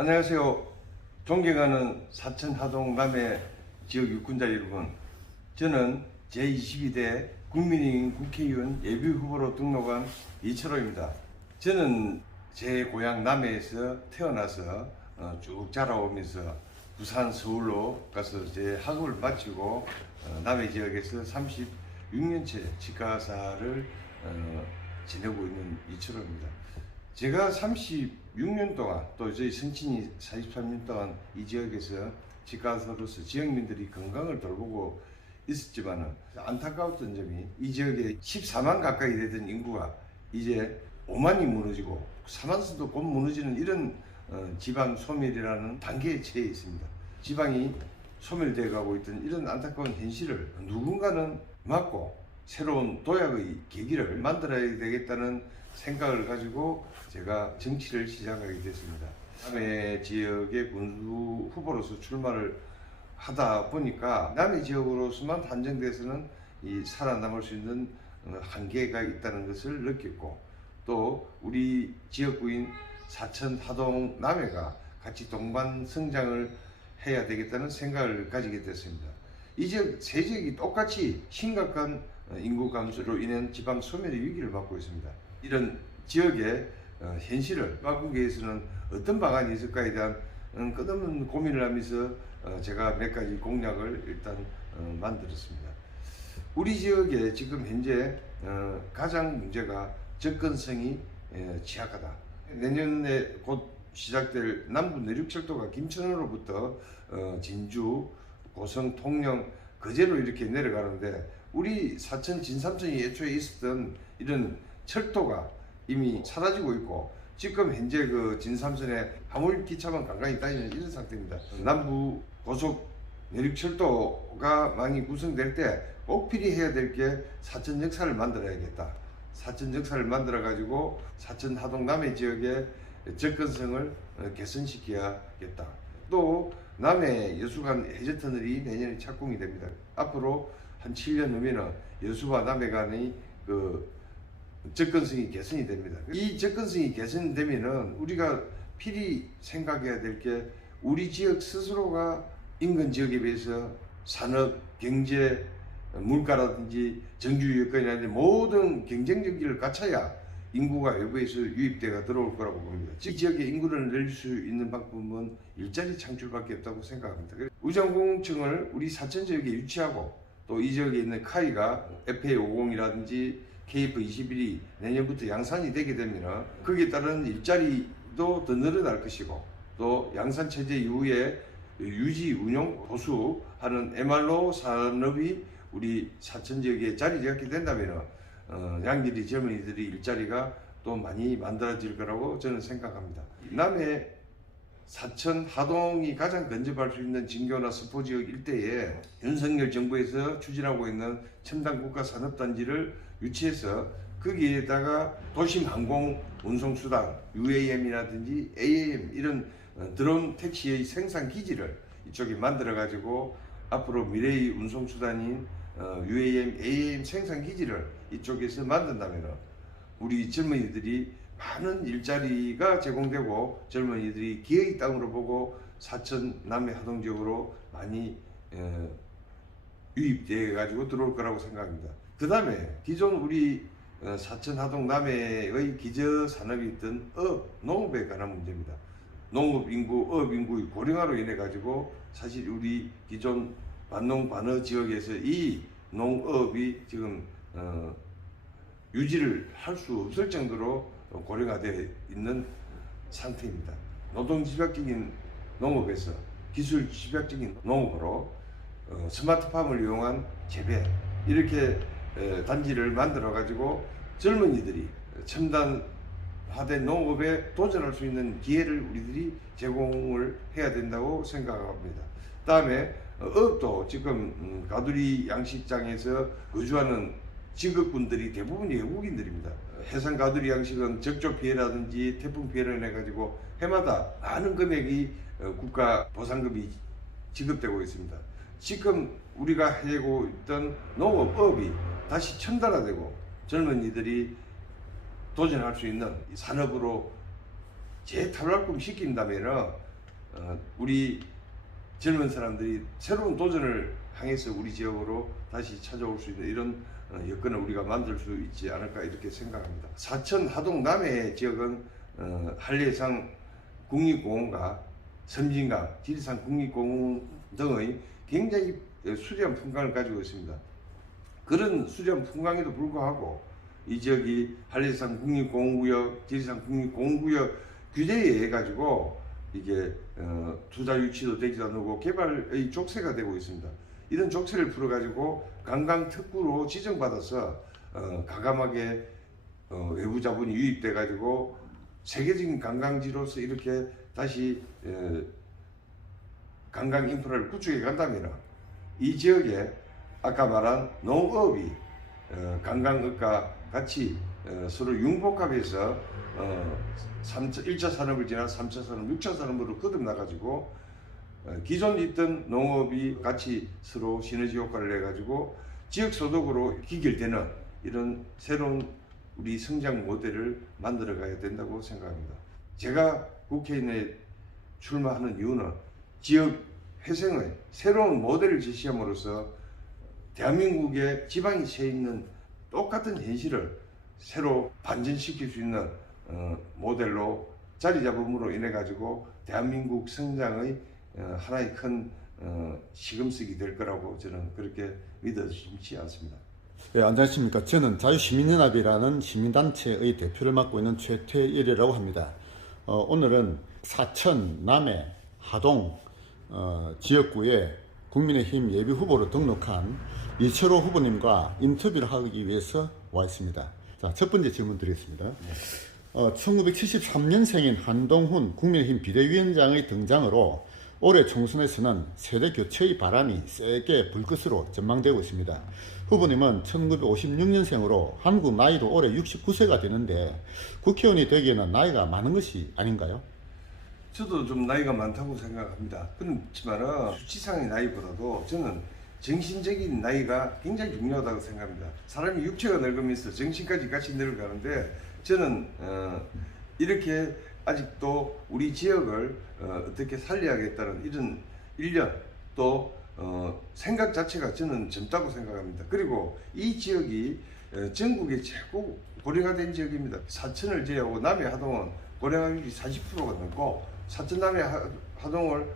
안녕하세요. 존경하는 사천 하동 남해 지역 유권자 여러분, 저는 제22대 국민의힘 국회의원 예비후보로 등록한 이철호입니다. 저는 제 고향 남해에서 태어나서 쭉 자라오면서 부산, 서울로 가서 제 학업을 마치고 남해 지역에서 36년째 치과사를 지내고 있는 이철호입니다. 제가 36년 동안, 또 저희 선친이 43년 동안 이 지역에서 치과사로서 지역민들이 건강을 돌보고 있었지만은 안타까웠던 점이 이 지역에 14만 가까이 되던 인구가 이제 5만이 무너지고 4만서도 곧 무너지는 이런 지방 소멸이라는 단계에 처해 있습니다. 지방이 소멸되어 가고 있던 이런 안타까운 현실을 누군가는 막고 새로운 도약의 계기를 만들어야 되겠다는 생각을 가지고 제가 정치를 시작하게 됐습니다. 남해 지역의 군수 후보로서 출마를 하다 보니까 남해 지역으로서만 한정돼서는 살아남을 수 있는 한계가 있다는 것을 느꼈고, 또 우리 지역구인 사천, 하동, 남해가 같이 동반 성장을 해야 되겠다는 생각을 가지게 됐습니다. 이 지역 세 지역이 똑같이 심각한 인구 감소로 인한 지방 소멸의 위기를 맞고 있습니다. 이런 지역의 현실을 바꾸기 위해서는 어떤 방안이 있을까에 대한 끝없는 고민을 하면서 제가 몇 가지 공약을 일단 만들었습니다. 우리 지역에 지금 현재 가장 문제가 접근성이 취약하다. 내년에 곧 시작될 남부 내륙철도가 김천으로부터 진주, 고성, 통영, 거제로 이렇게 내려가는데, 우리 사천, 진삼천이 애초에 있었던 이런 철도가 이미 사라지고 있고, 지금 현재 그 진삼선에 화물기차만 간간히 다니는 이런 상태입니다. 남부 고속 내륙철도가 많이 구성될 때 꼭 필요해야 될 게 사천 역사를 만들어야겠다. 사천 역사를 만들어 가지고 사천, 하동, 남해 지역의 접근성을 개선시켜야겠다. 또 남해 여수간 해저터널이 내년에 착공이 됩니다. 앞으로 한 7년 후면은 여수와 남해 간의 그 접근성이 개선이 됩니다. 이 접근성이 개선되면은 우리가 필히 생각해야 될 게, 우리 지역 스스로가 인근 지역에 비해서 산업, 경제, 물가라든지 정규 여건이라든지 모든 경쟁력을 갖춰야 인구가 외부에서 유입돼가 들어올 거라고 봅니다. 이 지역의 인구를 늘릴 수 있는 방법은 일자리 창출밖에 없다고 생각합니다. 우장공청을 우리 사천 지역에 유치하고, 또 이 지역에 있는 카이가 FA50이라든지 KF21이 내년부터 양산이 되게 되면 거기에 따른 일자리도 더 늘어날 것이고, 또 양산 체제 이후에 유지, 운용, 보수하는 MRO 산업이 우리 사천 지역에 자리 잡게 된다면 양질의 젊은이들이 일자리가 또 많이 만들어질 거라고 저는 생각합니다. 남해 사천, 하동이 가장 근접할 수 있는 진교나 서포지역 일대에 윤석열 정부에서 추진하고 있는 첨단 국가 산업단지를 유치해서 거기에다가 도심 항공 운송수단 UAM이라든지 AAM 이런 드론 택시의 생산 기지를 이쪽에 만들어 가지고 앞으로 미래의 운송수단인 UAM, AAM 생산 기지를 이쪽에서 만든다면 우리 젊은이들이 많은 일자리가 제공되고, 젊은이들이 기회의 땅으로 보고 사천, 남해, 하동 지역으로 많이 유입돼 가지고 들어올 거라고 생각합니다. 그 다음에 기존 우리 사천, 하동, 남해의 기저 산업이 있던 농업에 관한 문제입니다. 농업 인구, 어업 인구의 고령화로 인해 가지고 사실 우리 기존 반농 반어 지역에서 이 농업이 지금 유지를 할 수 없을 정도로 고령화되어 있는 상태입니다. 노동 집약적인 농업에서 기술 집약적인 농업으로 스마트팜을 이용한 재배, 이렇게 단지를 만들어 가지고 젊은이들이 첨단화된 농업에 도전할 수 있는 기회를 우리들이 제공을 해야 된다고 생각합니다. 다음에 어업도 지금 가두리 양식장에서 거주하는 직업군들이 대부분 외국인들입니다. 해상 가두리 양식은 적조 피해라든지 태풍 피해를 인해 가지고 해마다 많은 금액이 국가 보상금이 지급되고 있습니다. 지금 우리가 해고 있던 농업업이 다시 첨단화되고 젊은이들이 도전할 수 있는 산업으로 재탈락금 시킨다면 우리 젊은 사람들이 새로운 도전을 향해서 우리 지역으로 다시 찾아올 수 있는 이런 여건을 우리가 만들 수 있지 않을까 이렇게 생각합니다. 사천 하동 남해 지역은 한례상 국립공원과 섬진강, 지리산 국립공원 등의 굉장히 수려한 풍광을 가지고 있습니다. 그런 수려한 풍광에도 불구하고 이 지역이 한례산 국립공원구역, 지리산 국립공원구역 규제에 의해 가지고 이게 투자 유치도 되지도 않고 개발의 족쇄가 되고 있습니다. 이런 족쇄를 풀어가지고 관광특구로 지정받아서 과감하게 외부 자본이 유입돼가지고 세계적인 관광지로서 이렇게 다시 관광 인프라를 구축해 간다면 이 지역에 아까 말한 농업이 관광업과 같이 서로 융복합해서 1차 산업을 지나 3차 산업, 6차 산업으로 거듭나가지고 기존 있던 농업이 같이 서로 시너지 효과를 내가지고 지역 소득으로 기결되는 이런 새로운 우리 성장 모델을 만들어 가야 된다고 생각합니다. 제가 국회의원에 출마하는 이유는 지역 회생의 새로운 모델을 제시함으로써 대한민국의 지방이 처해 있는 똑같은 현실을 새로 반전시킬 수 있는 모델로 자리 잡음으로 인해 가지고 대한민국 성장의 하나의 큰 시금석이 될 거라고 저는 그렇게 믿어지지 않습니다. 네, 안녕하십니까. 저는 자유시민연합이라는 시민단체의 대표를 맡고 있는 최태일이라고 합니다. 오늘은 사천, 남해, 하동 지역구에 국민의힘 예비후보로 등록한 이철호 후보님과 인터뷰를 하기 위해서 와 있습니다. 자, 첫 번째 질문 드리겠습니다. 1973년생인 한동훈 국민의힘 비대위원장의 등장으로 올해 총선에서는 세대 교체의 바람이 세게 불 것으로 전망되고 있습니다. 후보님은 1956년생으로 한국 나이로 올해 69세가 되는데 국회의원이 되기에는 나이가 많은 것이 아닌가요? 저도 좀 나이가 많다고 생각합니다. 그렇지만 수치상의 나이보다도 저는 정신적인 나이가 굉장히 중요하다고 생각합니다. 사람이 육체가 늙으면서 정신까지 같이 늙어가는데 저는 이렇게 아직도 우리 지역을 어떻게 살려야겠다는 이런 일련 또 생각 자체가 저는 젊다고 생각합니다. 그리고 이 지역이 전국의 최고 고령화된 지역입니다. 사천을 제외하고 남해 하동은 고령화율이 40%가 넘고 사천 남해 하동을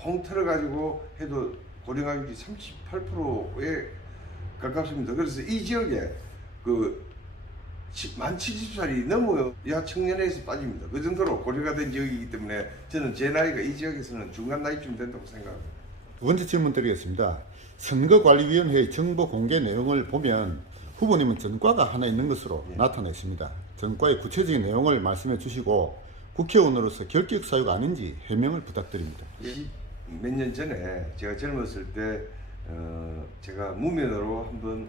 통틀어 가지고 해도 고령화율이 38%에 가깝습니다. 그래서 이 지역에 만 70살이 넘어야 청년에서 빠집니다. 그 정도로 고령화된 지역이기 때문에 저는 제 나이가 이 지역에서는 중간 나이쯤 된다고 생각합니다. 두 번째 질문 드리겠습니다. 선거관리위원회의 정보 공개 내용을 보면 후보님은 전과가 하나 있는 것으로 나타나 있습니다. 전과의 구체적인 내용을 말씀해 주시고 국회의원으로서 결격 사유가 아닌지 해명을 부탁드립니다. 몇 년 전에 제가 젊었을 때 제가 무면허로 한번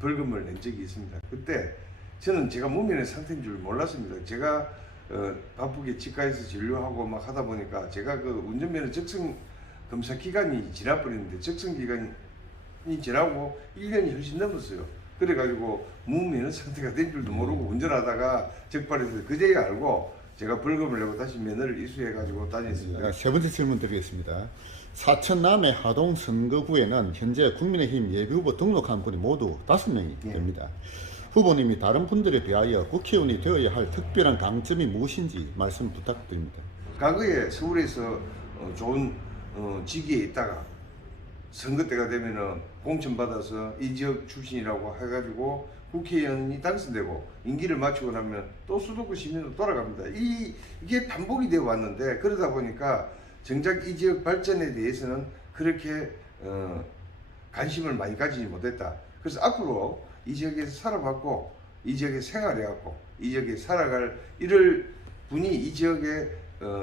벌금을 낸 적이 있습니다. 그때 저는 제가 무면허 상태인 줄 몰랐습니다. 제가 바쁘게 치과에서 진료하고 막 하다 보니까 제가 그 운전면허 적성 검사 기간이 지나버렸는데 적성 기간이 지나고 1년이 훨씬 넘었어요. 그래가지고 무면허 상태가 된 줄도 모르고 운전하다가 적발해서 그제야 알고 제가 벌금을 내고 다시 면허를 이수해가지고 다녔습니다. 세 번째 질문 드리겠습니다. 사천 남해 하동 선거구에는 현재 국민의힘 예비후보 등록한 분이 모두 5명이 됩니다. 후보님이 다른 분들에 비하여 국회의원이 되어야 할 특별한 강점이 무엇인지 말씀 부탁드립니다. 과거에 서울에서 좋은 직위에 있다가 선거 때가 되면은 공천받아서 이 지역 출신이라고 해가지고 국회의원이 당선되고 임기를 마치고 나면 또 수도권 시민으로 돌아갑니다. 이게 반복이 되어 왔는데 그러다 보니까 정작 이 지역 발전에 대해서는 그렇게 관심을 많이 가지지 못했다. 그래서 앞으로 이 지역에서 살아봤고 이 지역에 생활해왔고 이 지역에 살아갈 이럴 분이 이 지역에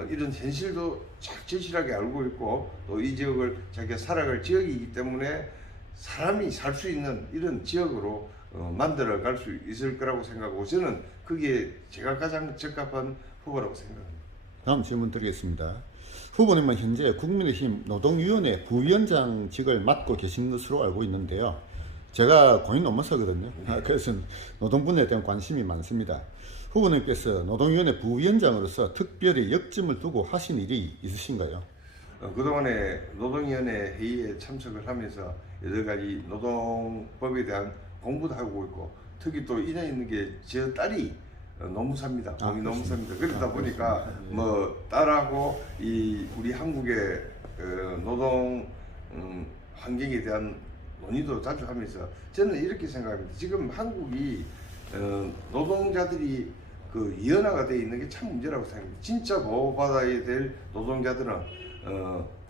이런 현실도 절실하게 알고 있고 또 이 지역을 자기가 살아갈 지역이기 때문에 사람이 살 수 있는 이런 지역으로 만들어 갈 수 있을 거라고 생각하고 저는 그게 제가 가장 적합한 후보라고 생각합니다. 다음 질문 드리겠습니다. 후보님은 현재 국민의힘 노동위원회 부위원장직을 맡고 계신 것으로 알고 있는데요. 제가 공인 노무사거든요. 그래서 노동 분야에 대한 관심이 많습니다. 후보님께서 노동위원회 부위원장으로서 특별히 역점을 두고 하신 일이 있으신가요? 그동안에 노동위원회 회의에 참석을 하면서 여러 가지 노동법에 대한 공부도 하고 있고, 특히 또 인연 있는 게 제 딸이 노무사입니다. 공이 노무사입니다. 그러다 보니까 뭐 딸하고 이 우리 한국의 노동 환경에 대한 논의도 자주 하면서 저는 이렇게 생각합니다. 지금 한국이 노동자들이 그 이연화가 되어 있는 게 참 문제라고 생각합니다. 진짜 보호받아야 될 노동자들은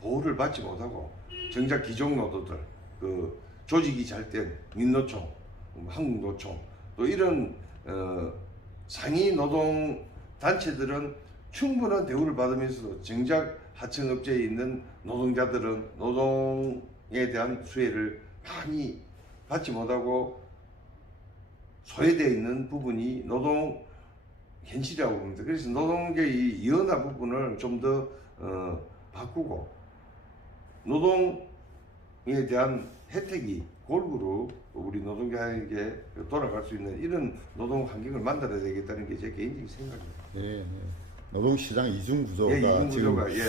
보호를 받지 못하고 정작 기종노동들, 그 조직이 잘된 민노총, 한국노총, 또 이런 상위 노동 단체들은 충분한 대우를 받으면서도 정작 하청업체에 있는 노동자들은 노동에 대한 수혜를 많이 받지 못하고 소외되어 있는 부분이 노동 현실이라고 봅니다. 그래서 노동계의 이연화 부분을 좀 더 바꾸고 노동에 대한 혜택이 골고루 우리 노동자에게 돌아갈 수 있는 이런 노동 환경을 만들어야 되겠다는 게 제 개인적인 생각입니다. 네. 노동시장 이중구조가 예, 이중구조가, 지금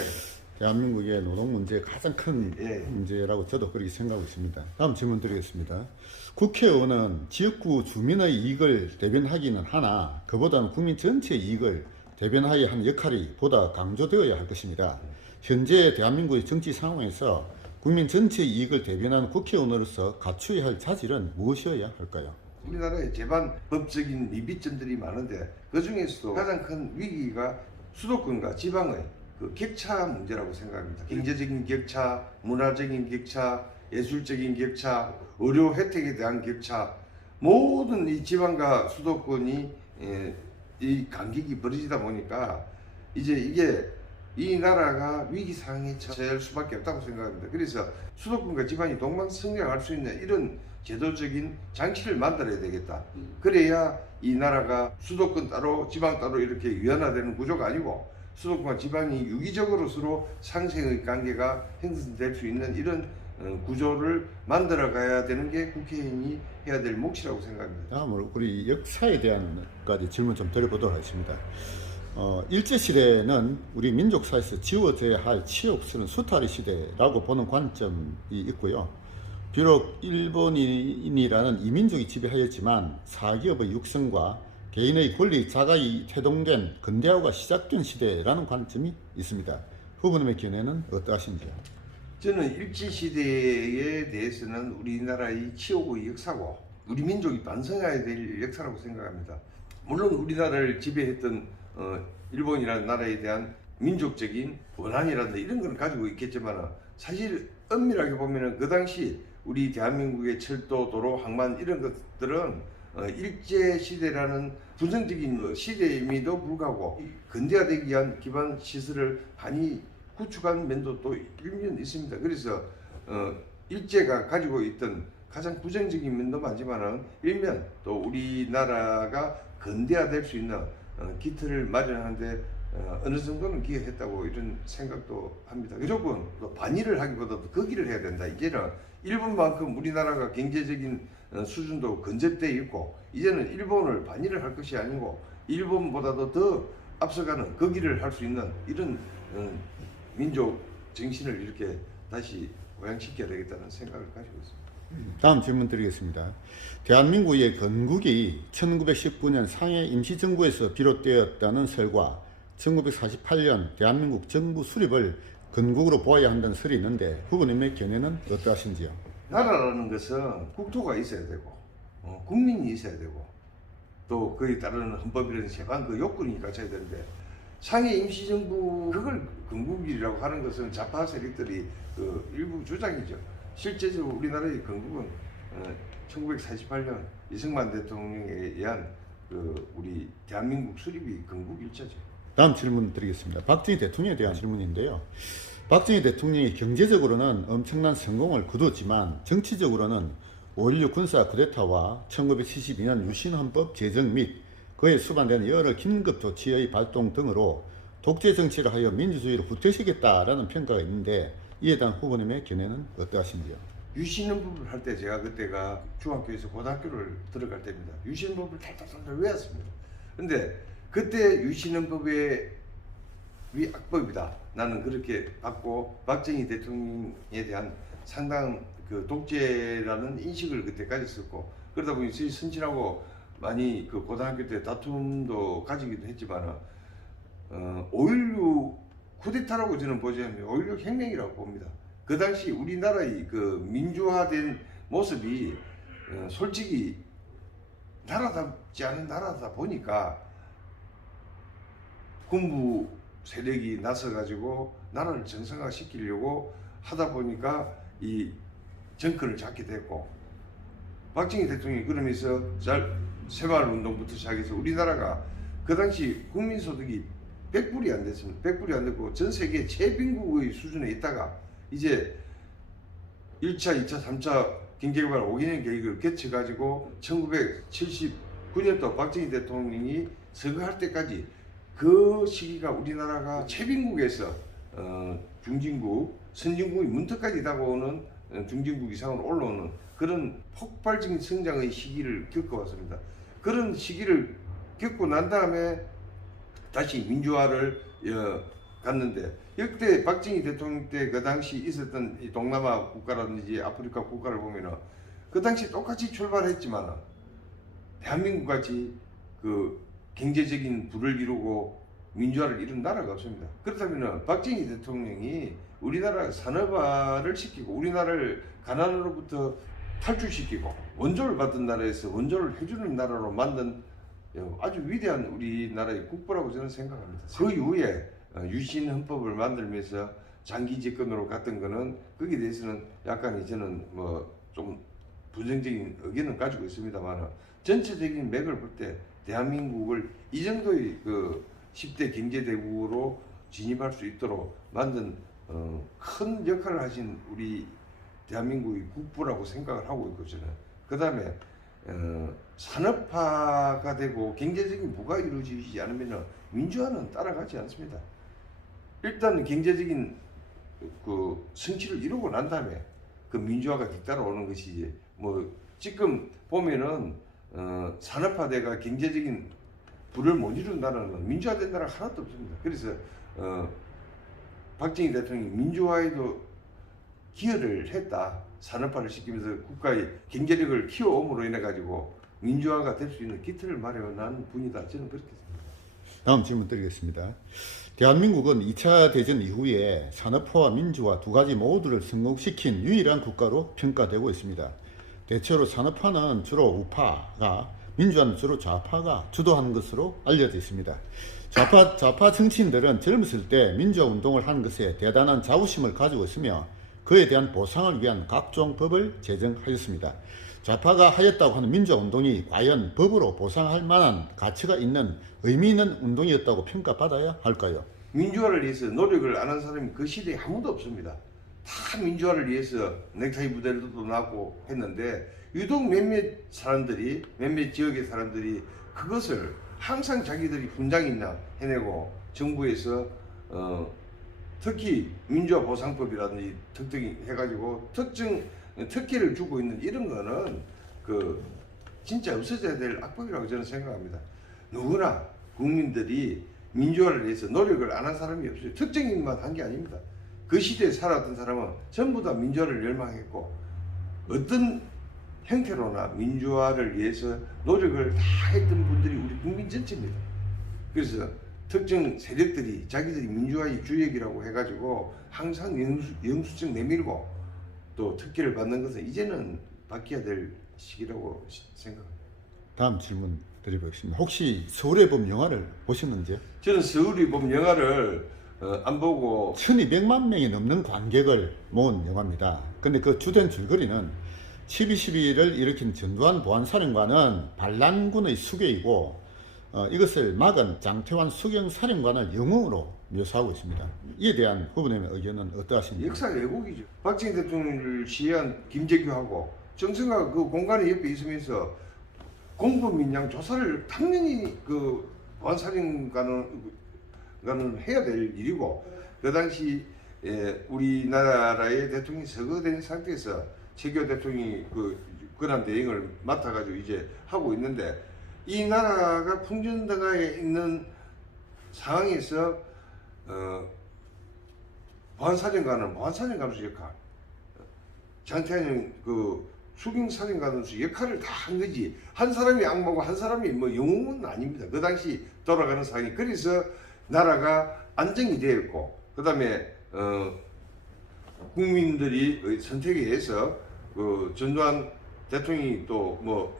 대한민국의 노동 문제의 가장 큰 문제라고 저도 그렇게 생각하고 있습니다. 다음 질문 드리겠습니다. 국회의원은 지역구 주민의 이익을 대변하기는 하나 그보다는 국민 전체의 이익을 대변하여야 하는 역할이 보다 강조되어야 할 것입니다. 현재 대한민국의 정치 상황에서 국민 전체의 이익을 대변하는 국회의원으로서 갖춰야 할 자질은 무엇이어야 할까요? 우리나라에 제반 법적인 미비점들이 많은데 그 중에서도 가장 큰 위기가 수도권과 지방의 그 격차 문제라고 생각합니다. 경제적인 격차, 문화적인 격차, 예술적인 격차, 의료 혜택에 대한 격차, 모든 이 지방과 수도권이 이 간격이 벌어지다 보니까 이제 이게 이 나라가 위기 상황에 처할 수밖에 없다고 생각합니다. 그래서 수도권과 지방이 동방성장할 수 있는 이런 제도적인 장치를 만들어야 되겠다. 그래야 이 나라가 수도권 따로 지방 따로 이렇게 유연화되는 구조가 아니고 수도권과 지방이 유기적으로 서로 상생의 관계가 형성될 수 있는 이런 구조를 만들어 가야 되는 게 국회의원이 해야 될 몫이라고 생각합니다. 다음으로 우리 역사에 대한까지 질문 좀 드려보도록 하겠습니다. 일제시대는 우리 민족사에서 지워져야 할 치욕스러운 수탈의 시대라고 보는 관점이 있고요. 비록 일본인이라는 이민족이 지배하였지만 사기업의 육성과 개인의 권리 자각이 태동된 근대화가 시작된 시대라는 관점이 있습니다. 후보님의 견해는 어떠하신지요? 저는 일제시대에 대해서는 우리나라의 치욕의 역사고 우리 민족이 반성해야 될 역사라고 생각합니다. 물론 우리나라를 지배했던 일본이라는 나라에 대한 민족적인 원한이라든지 이런 걸 가지고 있겠지만 사실 엄밀하게 보면 그 당시 우리 대한민국의 철도, 도로, 항만 이런 것들은 일제시대라는 부정적인 시대임에도 불구하고 근대화되기 위한 기반 시설을 많이 구축한 면도 또 일면 있습니다. 그래서 일제가 가지고 있던 가장 부정적인 면도 많지만은 일면 또 우리나라가 근대화될 수 있는 기틀을 마련하는데 어느 정도는 기여했다고 이런 생각도 합니다. 무조건 반일을 하기보다도 거기를 해야 된다. 이제는 일본만큼 우리나라가 경제적인 수준도 근접되어 있고 이제는 일본을 반일을 할 것이 아니고 일본보다도 더 앞서가는 거기를 할 수 있는 이런 민족 정신을 이렇게 다시 고양시켜야 되겠다는 생각을 가지고 있습니다. 다음 질문 드리겠습니다. 대한민국의 건국이 1919년 상해 임시정부에서 비롯되었다는 설과 1948년 대한민국 정부 수립을 건국으로 보아야 한다는 설이 있는데 후보님의 견해는 어떠하신지요? 나라라는 것은 국토가 있어야 되고 국민이 있어야 되고 또 그에 따르는 헌법이라든지 제반 그 요건이 갖춰야 되는데 상해 임시정부 그걸 건국이라고 하는 것은 좌파 세력들이 그 일부 주장이죠. 실제적으로 우리나라의 건국은 1948년 이승만 대통령에 의한 그 우리 대한민국 수립이 건국 일자죠. 다음 질문 드리겠습니다. 박정희 대통령에 대한 질문인데요. 박정희 대통령이 경제적으로는 엄청난 성공을 거두었지만 정치적으로는 5.16 군사 쿠데타와 1972년 유신헌법 제정 및 그에 수반된 여러 긴급 조치의 발동 등으로 독재 정치를 하여 민주주의를 후퇴시켰다라는 평가가 있는데 이에 대한 후보님의 견해는 어떠하신지요? 유신헌법을 할 때 제가 그때가 중학교에서 고등학교를 들어갈 때입니다. 유신헌법을 탈탈탈 외웠습니다. 근데 그때 유신헌법의 위악법이다. 나는 그렇게 봤고 박정희 대통령에 대한 상당한 그 독재라는 인식을 그때 가졌었고 그러다 보니 저희 선친하고 많이 그 고등학교 때 다툼도 가지기도 했지만 5.16 쿠데타라고 저는 보지 않으면 5.16 혁명이라고 봅니다. 그 당시 우리나라의 그 민주화된 모습이 솔직히 나라답지 않은 나라다 보니까 군부 세력이 나서가지고 나라를 정상화시키려고 하다 보니까 이 정권을 잡게 됐고 박정희 대통령이 그러면서 새마을운동부터 시작해서 우리나라가 그 당시 국민소득이 100불이 안 됐습니다. 100불이 안 됐고 전 세계 최빈국의 수준에 있다가 이제 1차, 2차, 3차 경제개발 5개년 계획을 개쳐가지고 1979년도 박정희 대통령이 서거할 때까지 그 시기가 우리나라가 최빈국에서 중진국, 선진국이 문턱까지 다가오는 중진국 이상으로 올라오는 그런 폭발적인 성장의 시기를 겪어왔습니다. 그런 시기를 겪고 난 다음에 다시 민주화를 갔는데 역대 박정희 대통령 때 그 당시 있었던 이 동남아 국가라든지 아프리카 국가를 보면은 그 당시 똑같이 출발했지만 대한민국 같이 그 경제적인 부를 이루고 민주화를 이룬 나라가 없습니다. 그렇다면 박정희 대통령이 우리나라 산업화를 시키고 우리나라를 가난으로부터 탈출시키고 원조를 받던 나라에서 원조를 해주는 나라로 만든 아주 위대한 우리나라의 국보라고 저는 생각합니다. 그 이후에 유신헌법을 만들면서 장기 집권으로 갔던 거는 거기에 대해서는 약간 저는 뭐 좀 부정적인 의견은 가지고 있습니다만 전체적인 맥을 볼 때 대한민국을 이 정도의 그 10대 경제대국으로 진입할 수 있도록 만든 큰 역할을 하신 우리 대한민국의 국부라고 생각을 하고 있고 저는 그 다음에 산업화가 되고 경제적인 부가 이루어지지 않으면 민주화는 따라가지 않습니다. 일단 경제적인 그 성취를 이루고 난 다음에 그 민주화가 뒤따라오는 것이지 뭐 지금 보면은 산업화돼가 경제적인 부를 못 이루는 나라는 민주화된 나라가 하나도 없습니다. 그래서 박정희 대통령이 민주화에도 기여를 했다. 산업화를 시키면서 국가의 경제력을 키워옴으로 인해 가지고 민주화가 될 수 있는 기틀을 마련한 분이다. 저는 그렇게 생각합니다. 다음 질문 드리겠습니다. 대한민국은 2차 대전 이후에 산업화와 민주화 두 가지 모두를 성공시킨 유일한 국가로 평가되고 있습니다. 대체로 산업화는 주로 우파가, 민주화는 주로 좌파가 주도하는 것으로 알려져 있습니다. 좌파 정치인들은 젊었을 때 민주화 운동을 하는 것에 대단한 자부심을 가지고 있으며 그에 대한 보상을 위한 각종 법을 제정하였습니다. 좌파가 하였다고 하는 민주화 운동이 과연 법으로 보상할 만한 가치가 있는 의미 있는 운동이었다고 평가받아야 할까요? 민주화를 위해서 노력을 안 한 사람이 그 시대에 아무도 없습니다. 다 민주화를 위해서 넥타이 부대들도 나고 했는데 유독 몇몇 지역의 사람들이 그것을 항상 자기들이 훈장이나 해내고 정부에서 특히 민주화 보상법이라든지 특정이 해가지고 특혜를 주고 있는 이런 거는 그 진짜 없어져야 될 악법이라고 저는 생각합니다. 누구나 국민들이 민주화를 위해서 노력을 안 한 사람이 없어요. 특정인만 한 게 아닙니다. 그 시대에 살았던 사람은 전부 다 민주화를 열망했고 어떤 형태로나 민주화를 위해서 노력을 다 했던 분들이 우리 국민 전체입니다. 그래서 특정 세력들이 자기들이 민주화의 주역이라고 해가지고 항상 영수증 내밀고 또 특혜를 받는 것은 이제는 바뀌어야 될 시기라고 생각합니다. 다음 질문 드려보겠습니다. 혹시 서울의 봄 영화를 보셨는지요? 저는 서울의 봄 영화를 안 보고 1200만 명이 넘는 관객을 모은 영화입니다. 근데 그 주된 줄거리는 12.12를 일으킨 전두환 보안사령관은 반란군의 수괴이고 이것을 막은 장태환 수경사령관을 영웅으로 묘사하고 있습니다. 이에 대한 후보님의 의견은 어떠하십니까? 역사 왜곡이죠. 박정희 대통령을 시해한 김재규하고 정승화가 그 공간에 옆에 있으면서 공범인양 조사를 당연히 그 보안사령관은 해야 될 일이고 그 당시 우리나라의 대통령이 서거된 상태에서 최규하 대통령이 그 권한 대행을 맡아가지고 이제 하고 있는데 이 나라가 풍전등화에 있는 상황에서 보안사령관으로서 역할, 장태환 그 수경사령관으로서 역할을 다 한 거지. 한 사람이 악마고 한 사람이 뭐 영웅은 아닙니다. 그 당시 돌아가는 상황이. 그래서 나라가 안정이 되었고, 그 다음에 국민들이 선택에 의해서 그 전두환 대통령이 또 뭐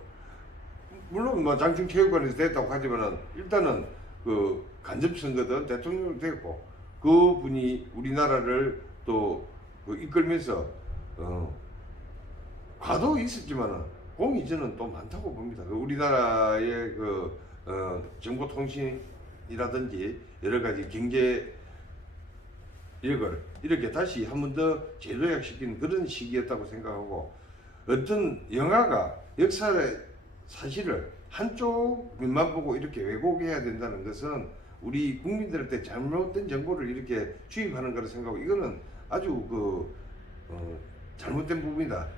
물론 뭐 장충체육관에서 됐다고 하지만은 일단은 그 간접선거든 대통령이 됐고, 그 분이 우리나라를 또 그 이끌면서 과도 있었지만은 공이 저는 또 많다고 봅니다. 그 우리나라의 그 정보통신이라든지 여러 가지 경제력을 이렇게 다시 한 번 더 재도약시킨 그런 시기였다고 생각하고, 어떤 영화가 역사의 사실을 한쪽만 보고 이렇게 왜곡해야 된다는 것은 우리 국민들한테 잘못된 정보를 이렇게 주입하는 거라 생각하고, 이거는 아주 잘못된 부분이다.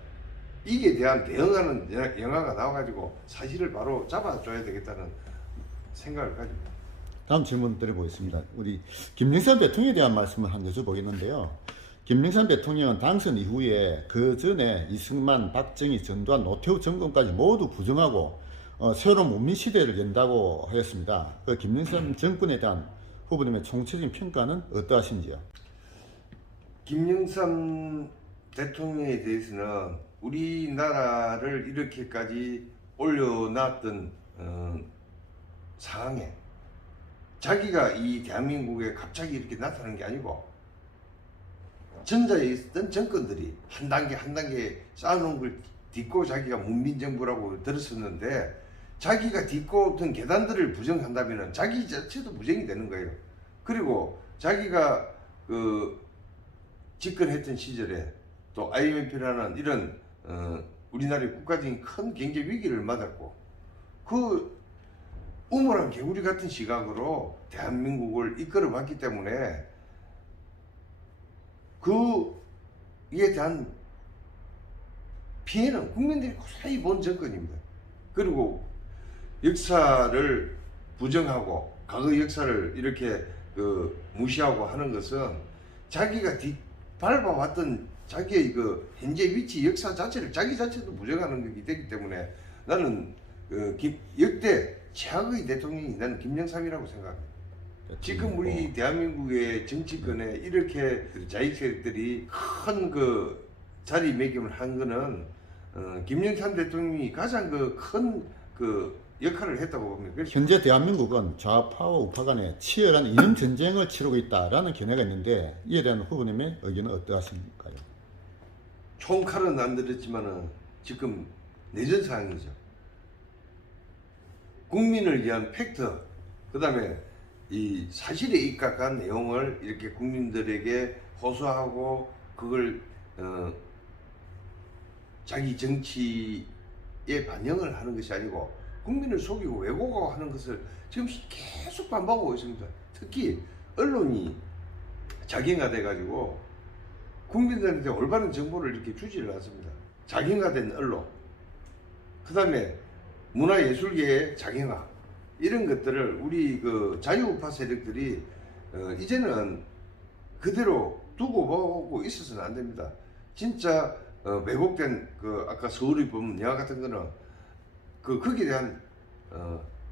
이게 대한 대응하는 영화가 나와가지고 사실을 바로 잡아줘야 되겠다는 생각을 가집니다. 다음 질문 드려보겠습니다. 우리 김영삼 대통령에 대한 말씀을 한 여쭤보겠는데요. 김영삼 대통령은 당선 이후에 그 전에 이승만, 박정희, 전두환, 노태우 정권까지 모두 부정하고 새로운 문민 시대를 연다고 하였습니다. 그 김영삼 정권에 대한 후보님의 총체적인 평가는 어떠하신지요? 김영삼 대통령에 대해서는 우리나라를 이렇게까지 올려놨던 상황에 자기가 이 대한민국에 갑자기 이렇게 나타난 게 아니고, 전자에 있었던 정권들이 한 단계 한 단계 쌓아놓은 걸 딛고 자기가 문민정부라고 들었었는데, 자기가 딛고 어떤 계단들을 부정한다면 자기 자체도 부정이 되는 거예요. 그리고 자기가 그 집권했던 시절에 또 IMF라는 이런 우리나라의 국가적인 큰 경제 위기를 맞았고, 그 우물한 개구리 같은 시각으로 대한민국을 이끌어왔기 때문에 그에 대한 피해는 국민들이 고스란히 본 정권입니다. 그리고 역사를 부정하고 과거 역사를 이렇게 무시하고 하는 것은 자기가 밟아왔던 자기의 그 현재 위치 역사 자체를 자기 자체도 부정하는 것이 되기 때문에 나는 역대 최악의 대통령이 나는 김영삼이라고 생각합니다. 지금 우리 대한민국의 정치권에 이렇게 자익 세력들이 큰 그 자리매김을 한 거는 김영삼 대통령이 가장 큰 역할을 했다고 봅니다. 그래서 현재 대한민국은 좌파와 우파 간에 치열한 이념 전쟁을 치르고 있다라는 견해가 있는데, 이에 대한 후보님의 의견은 어떠하십니까? 총칼은 안 들었지만은 지금 내전 상황이죠. 국민을 위한 팩트, 그 다음에 이 사실에 입각한 내용을 이렇게 국민들에게 호소하고 그걸 자기 정치에 반영을 하는 것이 아니고 국민을 속이고 왜곡하고 하는 것을 지금 계속 반복하고 있습니다. 특히 언론이 작용화 돼가지고 국민들한테 올바른 정보를 이렇게 주지를 않습니다. 작용화된 언론, 그 다음에 문화예술계의 작용화, 이런 것들을 우리 그 자유우파 세력들이 이제는 그대로 두고 보고 있어서는 안 됩니다. 진짜 왜곡된 아까 서울의 봄 영화 같은 거는 거기에 대한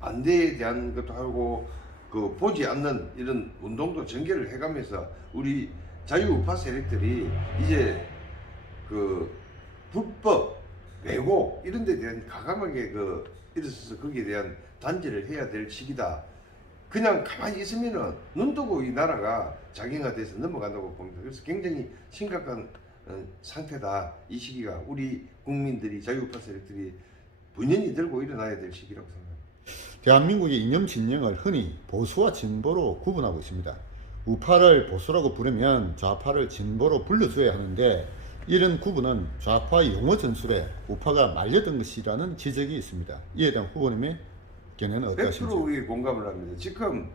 반대에 대한 것도 하고 보지 않는 이런 운동도 전개를 해가면서 우리 자유우파 세력들이 이제 불법 왜곡 이런 데 대한 과감하게 일어서서 거기에 대한 단죄를 해야 될 시기다. 그냥 가만히 있으면은 눈 뜨고 이 나라가 작용화돼서 넘어간다고 봅니다. 그래서 굉장히 심각한 상태다. 이 시기가 우리 국민들이 자유우파 세력들이 분연히 들고 일어나야 될 시기라고 생각합니다. 대한민국의 이념 진영을 흔히 보수와 진보로 구분하고 있습니다. 우파를 보수라고 부르면 좌파를 진보로 불러줘야 하는데, 이런 구분은 좌파의 용어 전술에 우파가 말려든 것이라는 지적이 있습니다. 이에 대한 후보님의 견해는 어떠하신지? 100% 공감을 합니다. 지금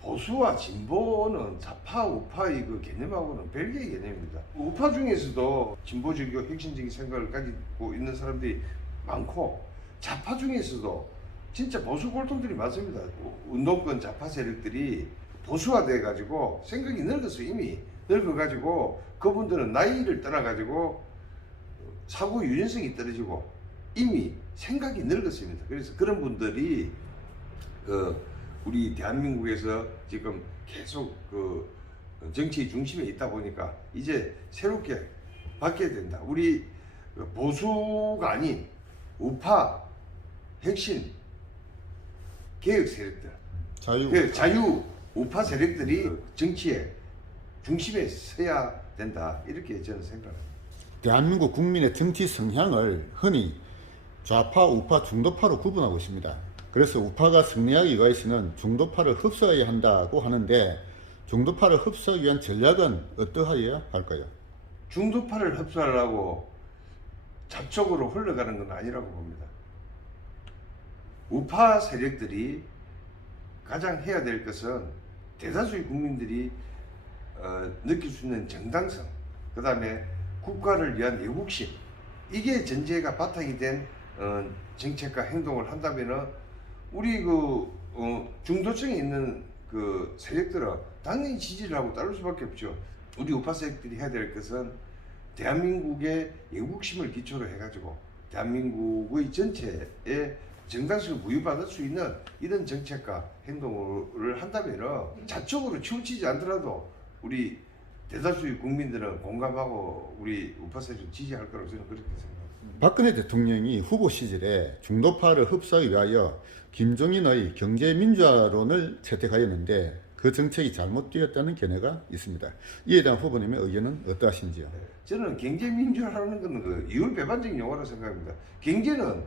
보수와 진보는 좌파, 우파의 그 개념하고는 별개의 개념입니다. 우파 중에서도 진보적이고 혁신적인 생각을 가지고 있는 사람들이 많고, 좌파 중에서도 진짜 보수 골통들이 많습니다. 운동권 좌파 세력들이 보수화돼 가지고 생각이 늙어서 이미 늙어 가지고 그분들은 나이를 떠나 가지고 사고 유연성이 떨어지고 이미 생각이 늙었습니다. 그래서 그런 분들이 우리 대한민국에서 지금 계속 정치 중심에 있다 보니까 이제 새롭게 바뀌어야 된다. 우리 보수가 아닌 우파, 핵심, 개혁 세력들, 자유 우파 세력들이 정치의 중심에 서야 된다. 이렇게 저는 생각합니다. 대한민국 국민의 정치 성향을 흔히 좌파, 우파, 중도파로 구분하고 있습니다. 그래서 우파가 승리하기 위해서는 중도파를 흡수해야 한다고 하는데 중도파를 흡수하기 위한 전략은 어떠해야 할까요? 중도파를 흡수하려고 잡적으로 흘러가는 건 아니라고 봅니다. 우파 세력들이 가장 해야 될 것은 대다수의 국민들이 느낄 수 있는 정당성, 그 다음에 국가를 위한 애국심, 이게 전제가 바탕이 된 정책과 행동을 한다면은 우리 중도층에 있는 그 세력들은 당연히 지지를 하고 따를 수밖에 없죠. 우리 우파 세력들이 해야 될 것은 대한민국의 애국심을 기초로 해가지고 대한민국의 전체에 정당성을 부여받을 수 있는 이런 정책과 행동을 한다면 자적으로 치우치지 않더라도 우리 대다수의 국민들은 공감하고 우리 우파 세력을 지지할 거라고 저는 그렇게 생각합니다. 박근혜 대통령이 후보 시절에 중도파를 흡수하기 위하여 김종인의 경제민주화론을 채택하였는데 그 정책이 잘못되었다는 견해가 있습니다. 이에 대한 후보님의 의견은 어떠하신지요? 저는 경제민주화라는 것은 이율배반적인 용어라고 생각합니다. 경제는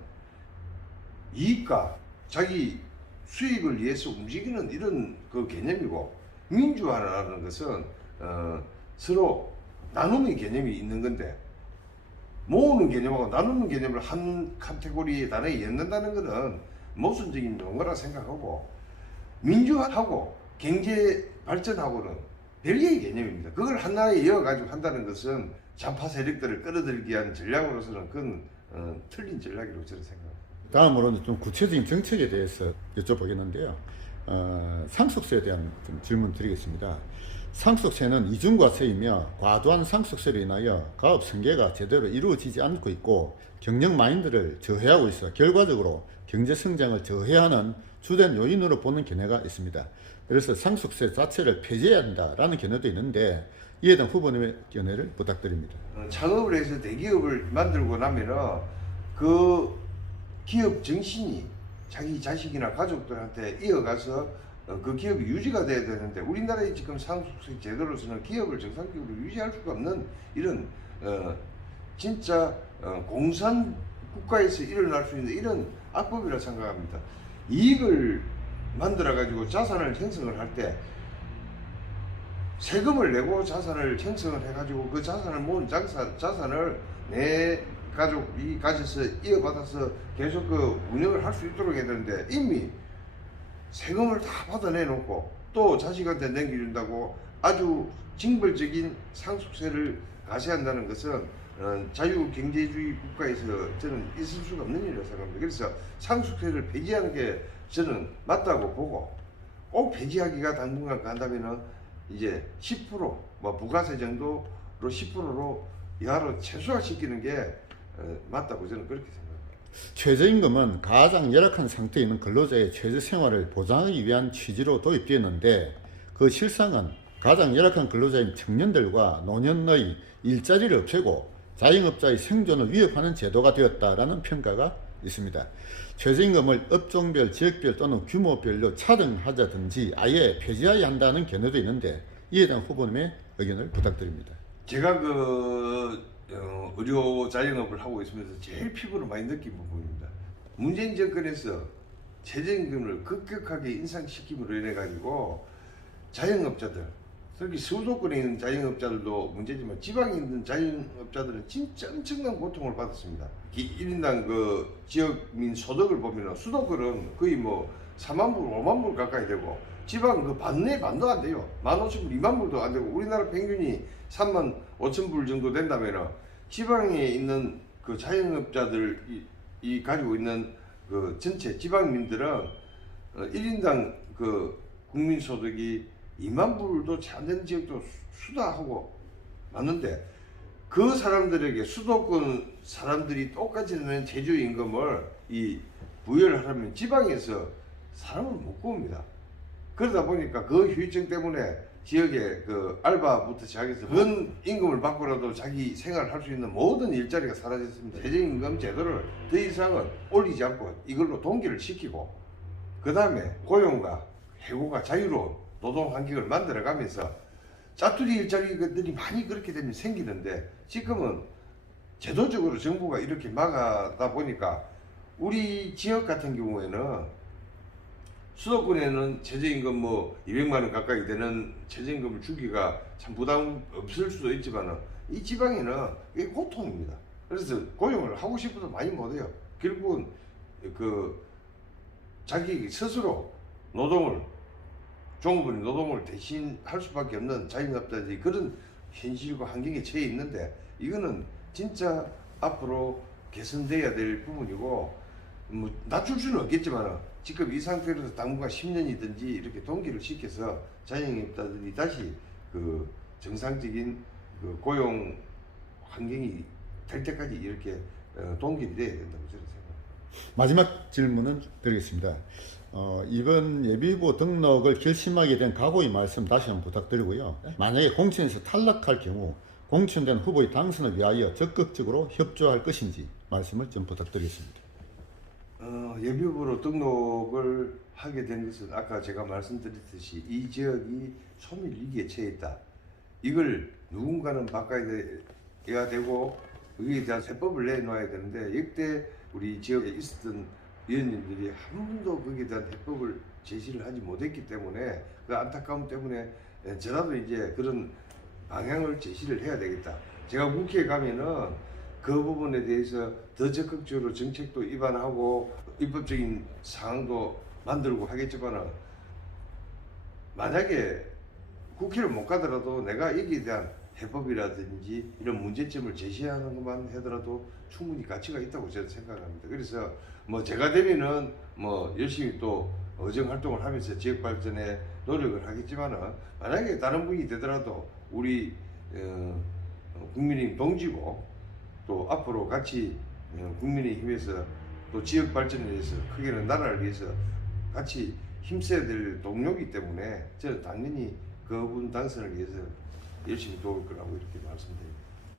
이익과 자기 수익을 위해서 움직이는 이런 개념이고, 민주화라는 것은 서로 나눔의 개념이 있는 건데, 모으는 개념하고 나누는 개념을 한 카테고리의 단어에 엮는다는 것은 모순적인 용어라 생각하고, 민주화하고 경제 발전하고는 별개의 개념입니다. 그걸 하나에 이어가지고 한다는 것은 좌파 세력들을 끌어들이기 위한 전략으로서는 그건 틀린 전략이라고 저는 생각합니다. 다음으로는 좀 구체적인 정책에 대해서 여쭤보겠는데요. 상속세에 대한 좀 질문 드리겠습니다. 상속세는 이중과세이며 과도한 상속세로 인하여 가업 승계가 제대로 이루어지지 않고 있고 경영 마인드를 저해하고 있어 결과적으로 경제 성장을 저해하는 주된 요인으로 보는 견해가 있습니다. 그래서 상속세 자체를 폐지해야 한다라는 견해도 있는데 이에 대한 후보님의 견해를 부탁드립니다. 창업을 해서 대기업을 만들고 나면은 그 기업 정신이 자기 자식이나 가족들한테 이어가서 그 기업이 유지가 돼야 되는데, 우리나라의 지금 상속세 제도로서는 기업을 정상적으로 유지할 수가 없는 이런 진짜 공산 국가에서 일어날 수 있는 이런 악법이라 생각합니다. 이익을 만들어 가지고 자산을 형성을 할 때 세금을 내고 자산을 형성을 해 가지고 그 자산을 모은 자산을 내 가족이 가져서 이어받아서 계속 운영을 할 수 있도록 해야 되는데, 이미 세금을 다 받아내 놓고 또 자식한테 남겨준다고 아주 징벌적인 상속세를 과세한다는 것은 자유경제주의 국가에서 저는 있을 수가 없는 일이라고 생각합니다. 그래서 상속세를 폐지하는 게 저는 맞다고 보고, 꼭 폐지하기가 당분간 간다면은 이제 10% 부가세 정도로 10%로 이하로 최소화시키는 게 맞다고 저는 그렇게 생각합니다. 최저임금은 가장 열악한 상태에 있는 근로자의 최저 생활을 보장하기 위한 취지로 도입되었는데 그 실상은 가장 열악한 근로자인 청년들과 노년의 일자리를 없애고 자영업자의 생존을 위협하는 제도가 되었다라는 평가가 있습니다. 최저임금을 업종별, 지역별 또는 규모별로 차등하자든지 아예 폐지해야 한다는 견해도 있는데 이에 대한 후보님의 의견을 부탁드립니다. 제가 의료 자영업을 하고 있으면서 제일 피부로 많이 느낀 부분입니다. 문재인 정권에서 최저임금을 급격하게 인상시킴으로 인해 가지고 자영업자들, 특히 수도권에 있는 자영업자들도 문제지만 지방에 있는 자영업자들은 진짜 엄청난 고통을 받았습니다. 1인당 지역민 소득을 보면 수도권은 거의 3만 불, 5만 불 가까이 되고, 지방 반도 안 돼요. 15,000불, 2만 불도 안 되고, 우리나라 평균이 3만 5천 불 정도 된다면 지방에 있는 그 자영업자들이 가지고 있는 그 전체 지방민들은 1인당 그 국민소득이 2만 불도 잘 안 되는 지역도 수다하고 많은데 그 사람들에게 수도권 사람들이 똑같이 내는 최저임금을 이 부여를 하려면 지방에서 사람을 못 구합니다. 그러다 보니까 그 휴유증 때문에 지역에 그 알바부터 시작해서 그런 임금을 받고라도 자기 생활을 할 수 있는 모든 일자리가 사라졌습니다. 최저임금 제도를 더 이상은 올리지 않고 이걸로 동기를 시키고 그 다음에 고용과 해고가 자유로운 노동 환경을 만들어가면서 짜투리 일자리들이 많이 그렇게 되면 생기는데 지금은 제도적으로 정부가 이렇게 막아다 보니까 우리 지역 같은 경우에는 수도권에는 최저임금 뭐 200만 원 가까이 되는 최저임금을 주기가 참 부담 없을 수도 있지만은 이 지방에는 이게 고통입니다. 그래서 고용을 하고 싶어도 많이 못해요. 결국은 그 자기 스스로 노동을 종업원의 노동을 대신할 수밖에 없는 자영업자들이 그런 현실과 환경에 처해 있는데 이거는 진짜 앞으로 개선돼야 될 부분이고 뭐 낮출 수는 없겠지만 지금 이 상태로서 당분간 10년이든지 이렇게 동기를 시켜서 자영업자들이 다시 그 정상적인 그 고용 환경이 될 때까지 이렇게 동기를 내야 된다고 저는 생각합니다. 마지막 질문은 드리겠습니다. 이번 예비후보 등록을 결심하게 된 각오의 말씀 다시 한번 부탁드리고요. 만약에 공천에서 탈락할 경우 공천된 후보의 당선을 위하여 적극적으로 협조할 것인지 말씀을 좀 부탁드리겠습니다. 예비후보로 등록을 하게 된 것은 아까 제가 말씀드렸듯이 이 지역이 소멸 위기에 처해 있다. 이걸 누군가는 바꿔야 되고 여기에 대한 세법을 내놓아야 되는데 역대 우리 지역에 있었던 위원님들이 한 번도 거기에 대한 해법을 제시를 하지 못했기 때문에 그 안타까움 때문에 저라도 이제 그런 방향을 제시를 해야 되겠다. 제가 국회에 가면은 그 부분에 대해서 더 적극적으로 정책도 입안하고 입법적인 사항도 만들고 하겠지만은 만약에 국회를 못 가더라도 내가 여기에 대한 해법이라든지 이런 문제점을 제시하는 것만 하더라도 충분히 가치가 있다고 저는 생각합니다. 그래서 뭐 제가 되면은 뭐 열심히 또 의정 활동을 하면서 지역 발전에 노력을 하겠지만은 만약에 다른 분이 되더라도 우리 국민의힘 동지고 또 앞으로 같이 국민의힘에서 또 지역 발전을 위해서 크게는 나라를 위해서 같이 힘써야 될 동료이기 때문에 저는 당연히 그분 당선을 위해서 열심히 도울 거라고 이렇게 말씀드립니다.